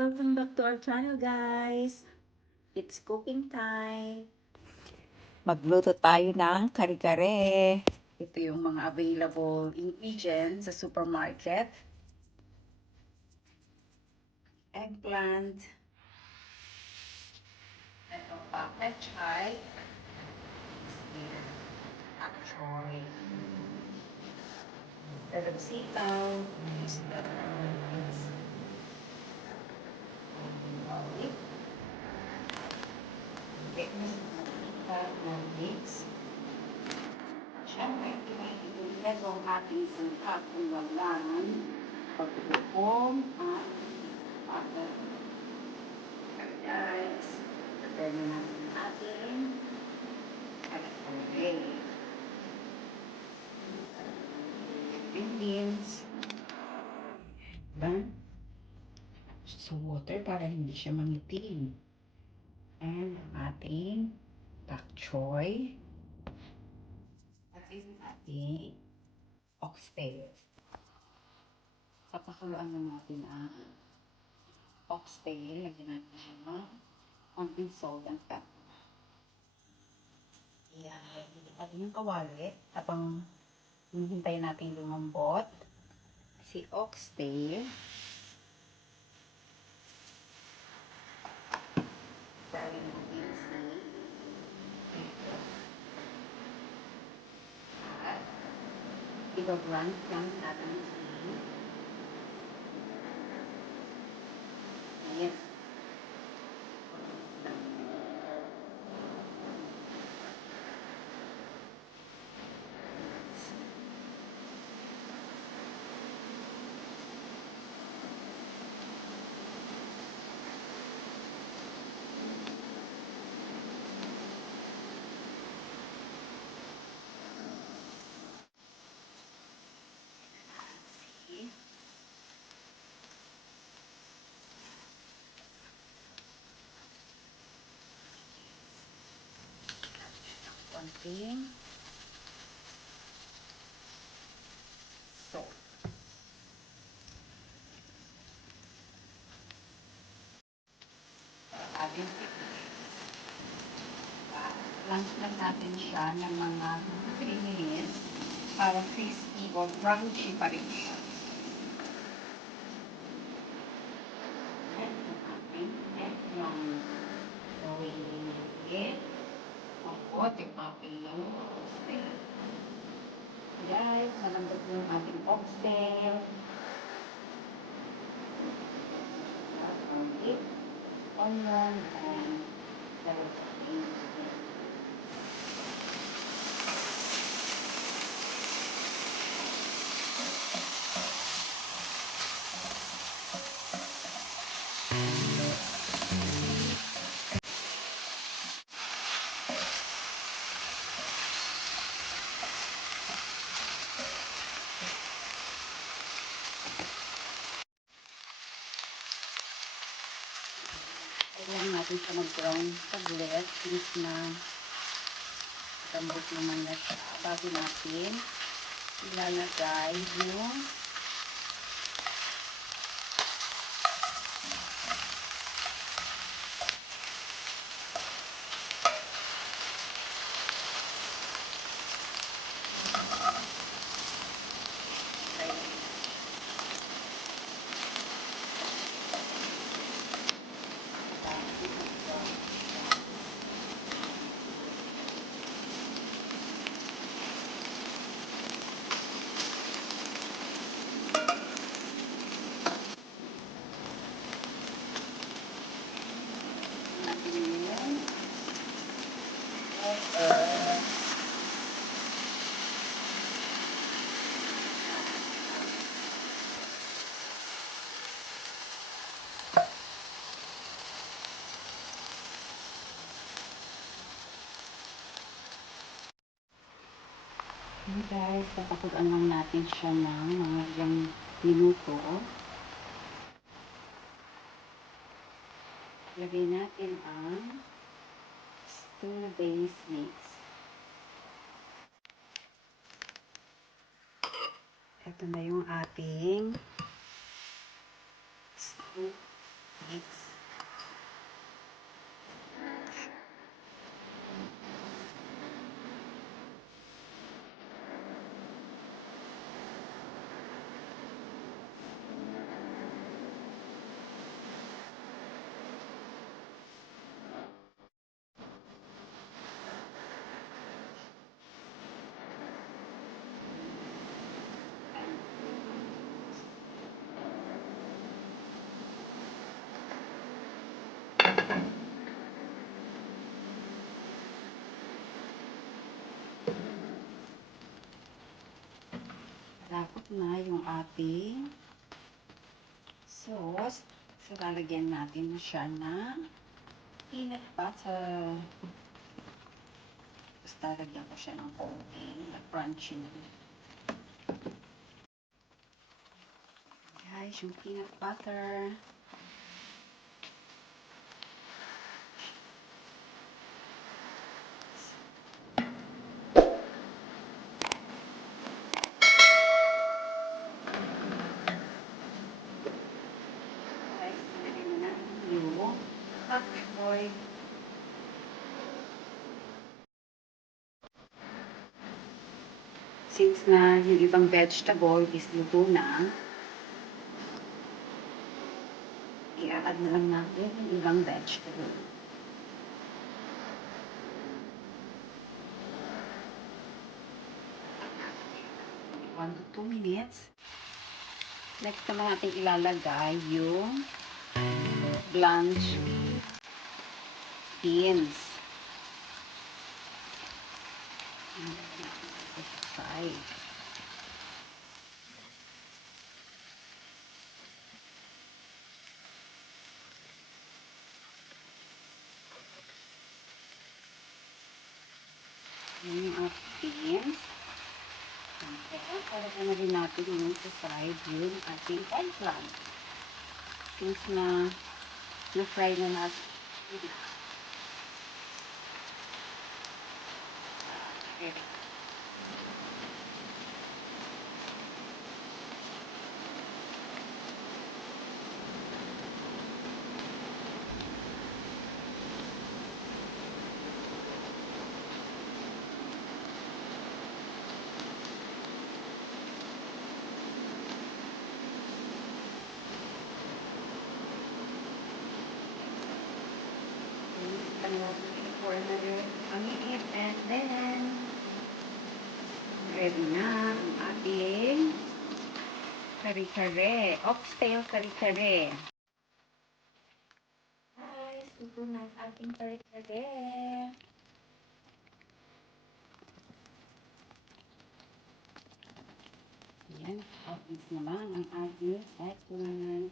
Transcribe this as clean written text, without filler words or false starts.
Welcome back to our channel, guys. It's cooking time. Magluto tayo ng kare-kare. Ito yung mga available ingredients sa supermarket. Eggplant. Ito pa, pechay. Pak choy. Ito sitaw. Garlic. Mix. Siyempre, ito ang ating sangkap kung wala pagkukom at pagkukom. Guys, pwede natin ating kare-kare. And beans. Diba? So, water para hindi siya mangitim. And ating pak choy. At ating oxtail. Papakuluan na natin ang oxtail. Lagyan natin siya ng konting salt and pepper. Yan. Lagyan yung kawali. Habang hinihintay natin lumambot si oxtail. Lagyan natin at i-blanch lang natin si ayan. Konting salt. Atin lunch lang natin siya ng mga 3 minutes para crispy or crunchy pa rin siya. At yung ating yung gawin natin. Ang yung ating oxtail. Guys, nalambot yung ating oxtail. Garlic, onion, and everything. Kailangan natin siya mag-brown saglit since na lambot naman na siya. Bago natin ilalagay yung guys, papakulaan lang natin siya ng mga ilang minuto. Lagay natin ang stew base mix. Ito na yung ating stew It's malapot na yung ating sauce. So, lalagyan natin na siya ng peanut butter. Tapos, lalagyan ko siya ng konting crunchy na. Guys, yung peanut butter. Guys, lalagyan na natin yung hot oil. Since na yung ibang vegetable is luto na, i-add na lang natin yung ibang vegetable. 1 to 2 minutes. Next naman natin ilalagay yung blanched beans. Side. Yung ating beans. Okay, palagyan na rin natin yung sa side yung ating eggplant. Since na-fry na natin. Okay. For another minute, and then ready na ang ating kare-kare, oxtail kare-kare. Guys, luto na ang ating kare-kare. Yan, obvious naman ang ating eggplant.